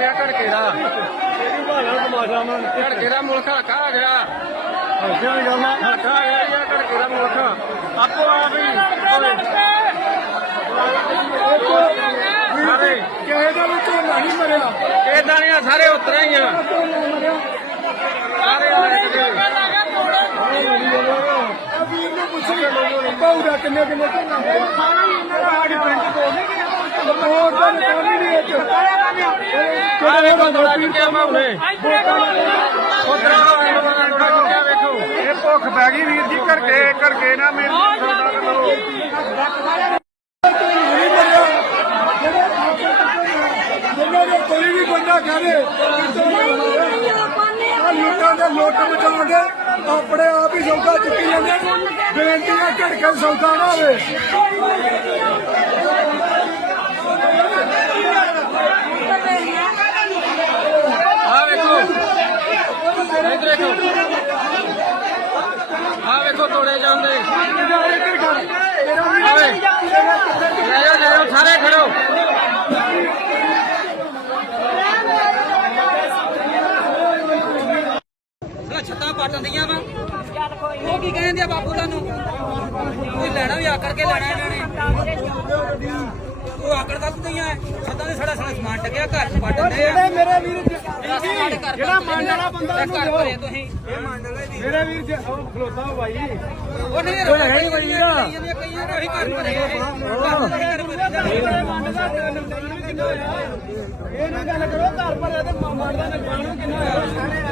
ਗਿਆ ਝੜਕੇ ਦਾ। ਕਿਹੜੀ ਭਾਲਾ ਤਮਾਸ਼ਾ ਮਨ ਝੜਕੇ ਦਾ ਮੁਲਕ ਹਲਕਾ ਆ ਗਿਆ ਹੱਸਿਆ ਨਹੀਂ ਕਰਨਾ ਹਲਕਾ ਆ ਗਿਆ ਜੀ ਝੜਕੇ ਦਾ ਮੁਲਕ। ਆਪੋ ਆਪ ਹੀ ਸਾਰੇ ਕਿਸੇ ਦਾ ਵੀ। ਝੋਨਾ ਨਹੀਂ ਮਰਿਆ ਇਹ ਦਾਣੀਆਂ ਸਾਰੇ ਉਤਰਾ ਹੀ ਆ। ਸਾਰੇ ਲੱਗ ਗਏ ਆ ਵੀਰ ਨੂੰ ਪੁੱਛੀ ਬਹੁਦਾ ਕਿੰਨੇ ਕਿੰਨੇ ਝੋਨਾ ਹੋਇਆ ਸਾਰਾ ਹੀ ਇਹਨਾਂ ਦਾ ਸਾਡੀ ਪਿੰਡ ਤੋਂ ਹੋਰ ਤਾਂ ਕੰਮ ਹੀ ਨਹੀਂ ਇੱਥੇ ਆ ਵੇਖੋ ਥੋੜਾ ਚੁੱਕਿਆ ਮੈਂ ਹੁਣੇ ਉਤਰਾ ਦਾ ਥੋੜਾ ਚੁੱਕਿਆ ਵੇਖੋ ਇਹ ਭੁੱਖ ਪੈ ਗਈ ਵੀਰ ਜੀ ਕਰਕੇ ਕਰਕੇ ਨਾ ਮੇਰੀ ਸੌਦਾ ਕਰੋ ਕੋਈ ਵੀ ਬੰਦਾ ਕਹਦੇ ਲੁੱਟਾਂ ਦੇ ਲੁੱਟ ਬਚਾਉਣ ਦੇ ਆਪਣੇ ਆਪ ਹੀ ਸੌਦਾ ਚੁੱਕੀ ਜਾਂਦੇ ਬੇਨਤੀ ਹੈ ਝੜਕੇ ਸੌਦਾ ਨਾ ਹੋਵੇ ਆ ਵੇਖੋ ਇਧਰ ਵੇਖੋ ਆ ਵੇਖੋ ਤੋੜੇ ਜਾਂਦੇ। ਆਵੇ ਲੈ ਜਾਓ ਲੈ ਜਾਓ ਸਾਰੇ ਖੜੋ। ਛੱਤਾਂ ਪੱਟ ਦੀਆਂ ਵਾ। ਉਹ ਕੀ ਕਹਿੰਦੇ ਆ ਬਾਪੂ ਤੁਹਾਨੂੰ? ਕੋਈ ਲੈਣਾ ਵੀ ਆਕੜ ਕੇ ਲੈਣਾ ਇਹਨਾਂ ਨੇ। ਉਹ ਆਕੜ ਦਿੰਦੀਆਂ ਐ। ਛੱਤਾਂ ਦੇ ਸਾਡਾ ਸਾਡਾ ਸਮਾਨ ਟਕਿਆ ਘਰ ਚ ਪੱਟ ਦਿੰਦੇ ਆ। ਮੇਰੇ ਵੀਰ ਜਿਹੜਾ ਮੰਨ ਵਾਲਾ ਬੰਦਾ ਘਰ ਭਰੇ ਤੁਸੀਂ। ਮੇਰੇ ਵੀਰ ਜੀ ਉਹ ਖਲੋਤਾ ਹੋ ਭਾਈ ਉਹ ਨਹੀਂ ਉਹ ਹੈ ਹੀ ਬਈ ਆ। ਕਈਆਂ ਦੇ ਘਰ ਭਰੇ ਇਹ। ਇਹ ਨਾ ਗੱਲ ਕਰੋ ਘਰ ਤੇ ਦਾ ਕਿੰਨਾ ਹੋਇਆ?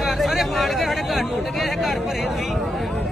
ਘਰ ਸਾਰੇ ਪਾੜ ਕੇ ਸਾਡੇ ਘਰ ਟੁੱਟ ਗਏ ਇਹ ਘਰ ਭਰੇ ਤੁਸੀਂ।